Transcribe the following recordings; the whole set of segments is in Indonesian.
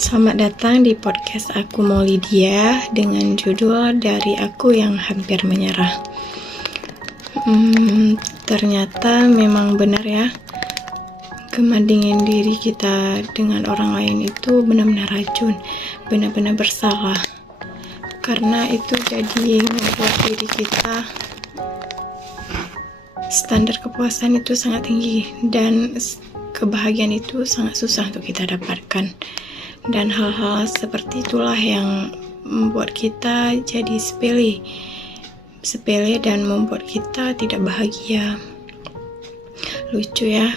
Selamat datang di podcast aku Maulidia dengan judul Dari Aku Yang Hampir Menyerah. Ternyata memang benar ya, kebandingan diri kita dengan orang lain itu benar-benar racun, benar-benar bersalah. Karena itu jadi membuat diri kita standar kepuasan itu sangat tinggi dan kebahagiaan itu sangat susah untuk kita dapatkan. Dan hal-hal seperti itulah yang membuat kita jadi sepele dan membuat kita tidak bahagia. Lucu ya,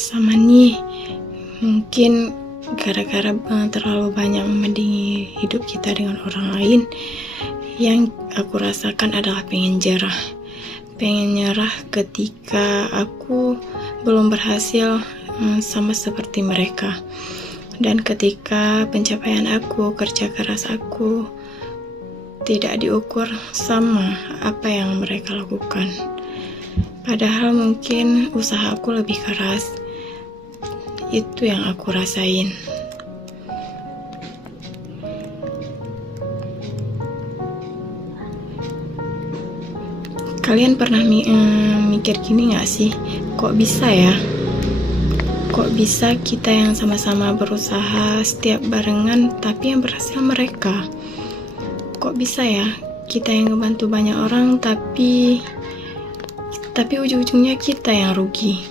sama nih mungkin gara-gara terlalu banyak membandingi hidup kita dengan orang lain, yang aku rasakan adalah pengen nyerah ketika aku belum berhasil sama seperti mereka, dan ketika pencapaian aku, kerja keras aku tidak diukur sama apa yang mereka lakukan. Padahal mungkin usaha aku lebih keras. Itu yang aku rasain. Kalian pernah mikir gini gak sih? Kok bisa ya? Kok bisa kita yang sama-sama berusaha setiap barengan, tapi yang berhasil mereka? Kok bisa ya kita yang ngebantu banyak orang, tapi ujung-ujungnya kita yang rugi?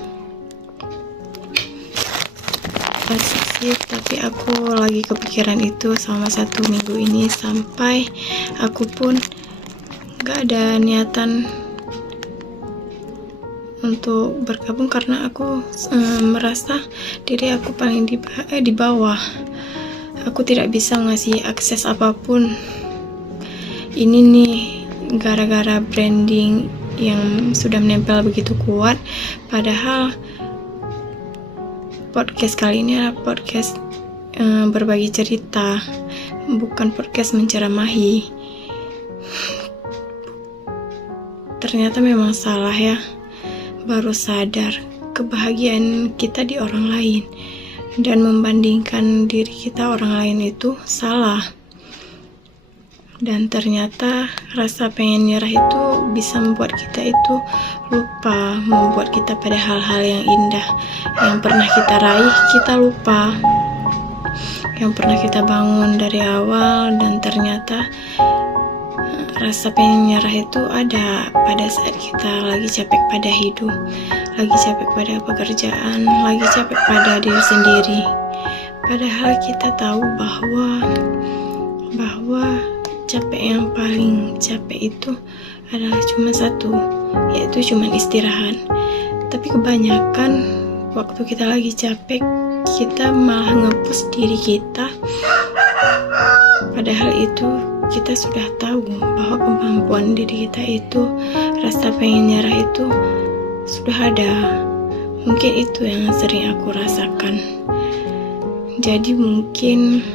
Pasti sih, tapi aku lagi kepikiran itu selama 1 minggu ini, sampai aku pun gak ada niatan untuk bergabung karena aku merasa diri aku paling di bawah. Aku tidak bisa ngasih akses apapun. Ini nih gara-gara branding yang sudah menempel begitu kuat. Padahal podcast kali ini adalah podcast berbagi cerita, bukan podcast menceramahi. Ternyata memang salah ya. Baru sadar kebahagiaan kita di orang lain, dan membandingkan diri kita orang lain itu salah. Dan ternyata rasa pengen nyerah itu bisa membuat kita itu lupa, membuat kita pada hal-hal yang indah yang pernah kita raih, kita lupa. Yang pernah kita bangun dari awal, dan ternyata rasa pengen nyerah itu ada pada saat kita lagi capek pada hidup, lagi capek pada pekerjaan, lagi capek pada diri sendiri. Padahal kita tahu bahwa capek yang paling capek itu adalah cuma satu, yaitu cuma istirahat. Tapi kebanyakan waktu kita lagi capek, kita malah nge-push diri kita. Padahal itu kita sudah tahu bahwa kemampuan diri kita itu, rasa pengen nyerah itu sudah ada. Mungkin itu yang sering aku rasakan. Jadi mungkin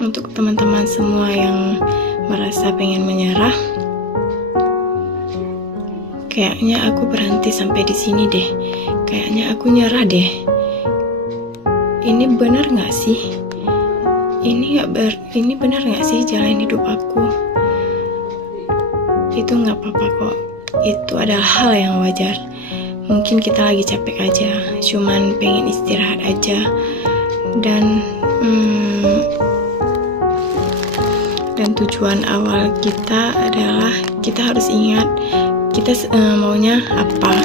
untuk teman-teman semua yang merasa pengen menyerah, kayaknya aku berhenti sampai di sini deh. Kayaknya aku nyerah deh. Ini benar gak sih? Ini benar gak sih jalan hidup aku? Itu gak apa-apa kok. Itu adalah hal yang wajar. Mungkin kita lagi capek aja, cuman pengen istirahat aja. Dan tujuan awal kita adalah kita harus ingat kita maunya apa.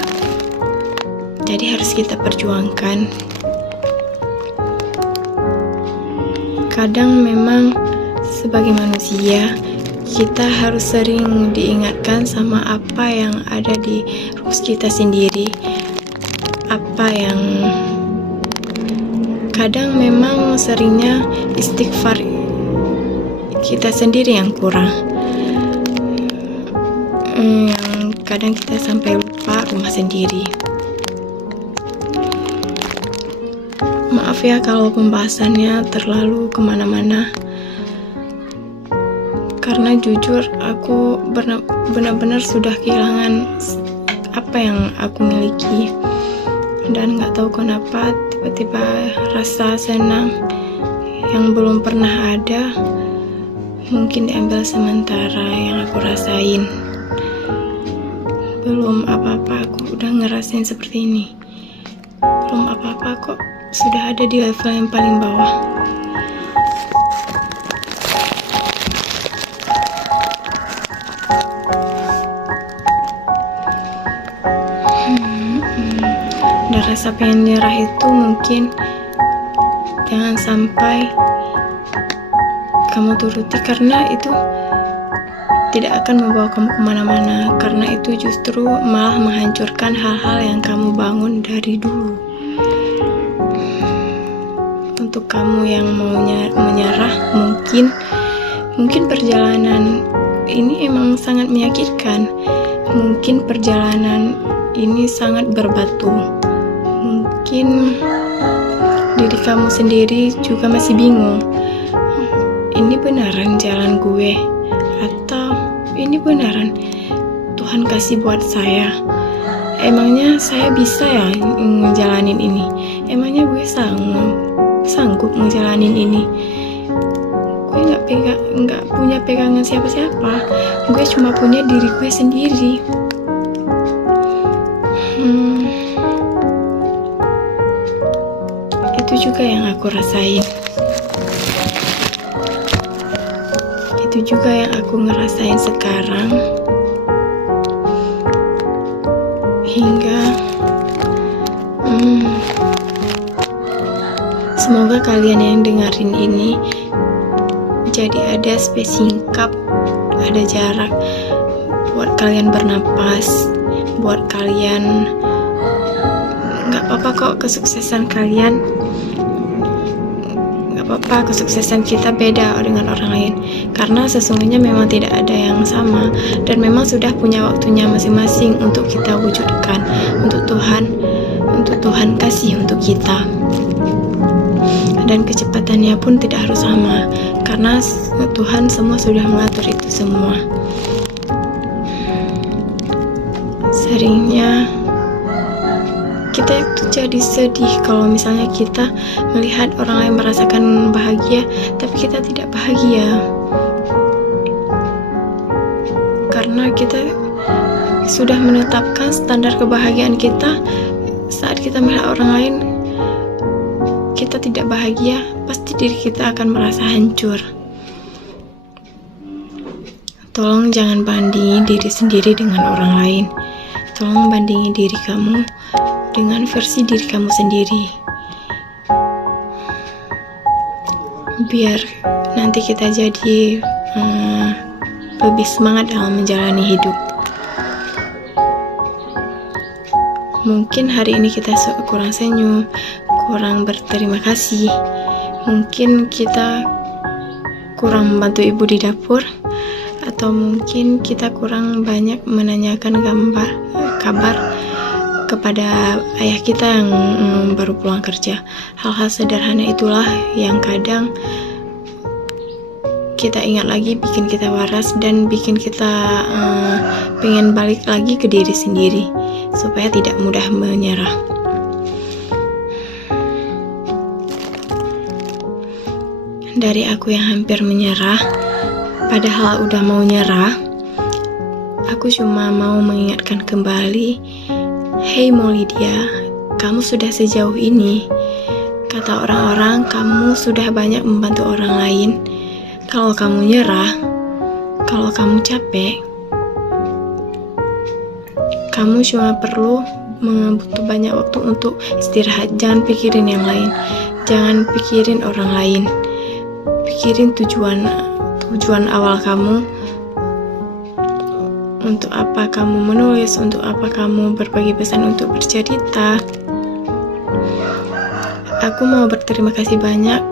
Jadi harus kita perjuangkan. Kadang memang sebagai manusia kita harus sering diingatkan sama apa yang ada di rumus kita sendiri. Apa yang kadang memang seringnya istighfar kita sendiri yang kurang. Yang kadang kita sampai lupa rumah sendiri. Maaf ya kalau pembahasannya terlalu kemana-mana, karena jujur aku benar-benar sudah kehilangan apa yang aku miliki, dan gak tahu kenapa tiba-tiba rasa senang yang belum pernah ada mungkin diambil sementara yang aku rasain. Belum apa-apa aku udah ngerasain seperti ini. Belum apa-apa kok sudah ada di level yang paling bawah. Dan rasa pengen nyerah itu mungkin jangan sampai kamu turuti, karena itu tidak akan membawa kamu kemana-mana, karena itu justru malah menghancurkan hal-hal yang kamu bangun dari dulu. Untuk kamu yang mau menyerah, mungkin perjalanan ini emang sangat menyakitkan. Mungkin perjalanan ini sangat berbatu. Mungkin diri kamu sendiri juga masih bingung. Ini beneran jalan gue? Atau ini beneran Tuhan kasih buat saya? Emangnya saya bisa ya ngejalanin ini? Emangnya gue sanggup ngejalanin ini? Gue nggak punya pegangan siapa-siapa. Gue cuma punya diri gue sendiri. Itu juga yang aku rasain. Itu juga yang aku ngerasain sekarang. Hingga semoga kalian yang dengerin ini jadi ada space singkap, ada jarak buat kalian bernapas, buat kalian. Gak apa-apa kok kesuksesan kalian, gak apa-apa kesuksesan kita beda dengan orang lain, karena sesungguhnya memang tidak ada yang sama, dan memang sudah punya waktunya masing-masing untuk kita wujudkan, untuk Tuhan kasih untuk kita. Dan kecepatannya pun tidak harus sama, karena Tuhan semua sudah mengatur itu semua. Seringnya kita itu jadi sedih kalau misalnya kita melihat orang lain merasakan bahagia, tapi kita tidak bahagia. Karena kita sudah menetapkan standar kebahagiaan kita. Saat kita melihat orang lain kita tidak bahagia, pasti diri kita akan merasa hancur. Tolong jangan bandingi diri sendiri dengan orang lain. Tolong bandingi diri kamu dengan versi diri kamu sendiri, biar nanti kita jadi lebih semangat dalam menjalani hidup. Mungkin hari ini kita kurang senyum, kurang berterima kasih, mungkin kita kurang membantu ibu di dapur, atau mungkin kita kurang banyak menanyakan kabar kepada ayah kita yang baru pulang kerja. Hal-hal sederhana itulah yang kadang kita ingat lagi, bikin kita waras, dan bikin kita pengen balik lagi ke diri sendiri supaya tidak mudah menyerah. Dari aku yang hampir menyerah, padahal udah mau nyerah, aku cuma mau mengingatkan kembali, hey Maulidia, kamu sudah sejauh ini. Kata orang-orang, kamu sudah banyak membantu orang lain. Kalau kamu nyerah, kalau kamu capek, kamu cuma perlu butuh banyak waktu untuk istirahat. Jangan pikirin yang lain, jangan pikirin orang lain. Pikirin tujuan awal kamu. Untuk apa kamu menulis, untuk apa kamu berbagi pesan, untuk bercerita. Aku mau berterima kasih banyak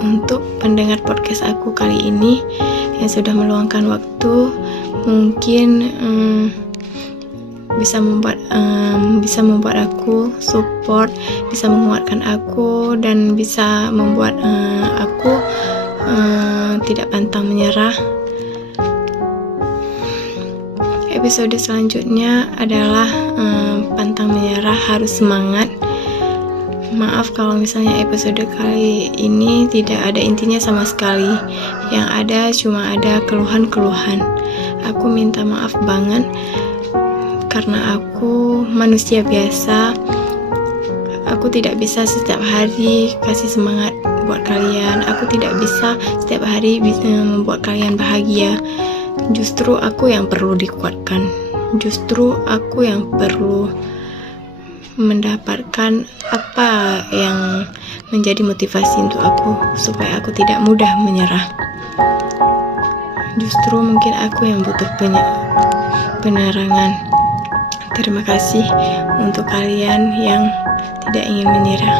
untuk pendengar podcast aku kali ini yang sudah meluangkan waktu. Mungkin bisa membuat aku support, bisa menguatkan aku, dan bisa membuat aku tidak pantang menyerah. Episode selanjutnya adalah pantang menyerah, harus semangat. Maaf kalau misalnya episode kali ini tidak ada intinya sama sekali. Yang ada cuma ada keluhan-keluhan. Aku minta maaf banget karena aku manusia biasa. Aku tidak bisa setiap hari kasih semangat buat kalian. Aku tidak bisa setiap hari bisa membuat kalian bahagia. Justru aku yang perlu dikuatkan. Justru aku yang perlu mendapatkan apa yang menjadi motivasi untuk aku supaya aku tidak mudah menyerah. Justru mungkin aku yang butuh penerangan. Terima kasih untuk kalian yang tidak ingin menyerah.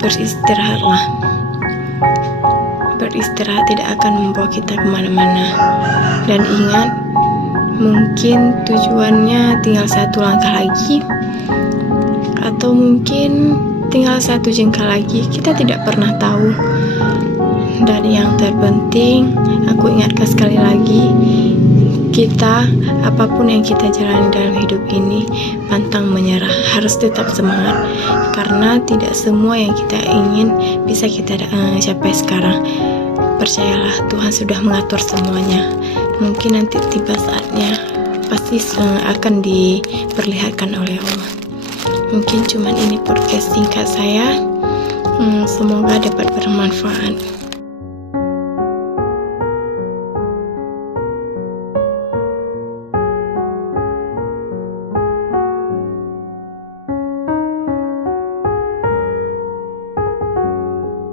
Beristirahatlah. Beristirahat tidak akan membawa kita kemana-mana. Dan ingat, mungkin tujuannya tinggal satu langkah lagi, atau mungkin tinggal satu jengkal lagi. Kita tidak pernah tahu. Dan yang terpenting, aku ingatkan sekali lagi, kita, apapun yang kita jalani dalam hidup ini, pantang menyerah, harus tetap semangat. Karena tidak semua yang kita ingin bisa kita capai sekarang. Percayalah, Tuhan sudah mengatur semuanya. Mungkin nanti tiba saatnya, pasti akan diperlihatkan oleh Allah. Mungkin cuman ini podcast singkat saya. Semoga dapat bermanfaat.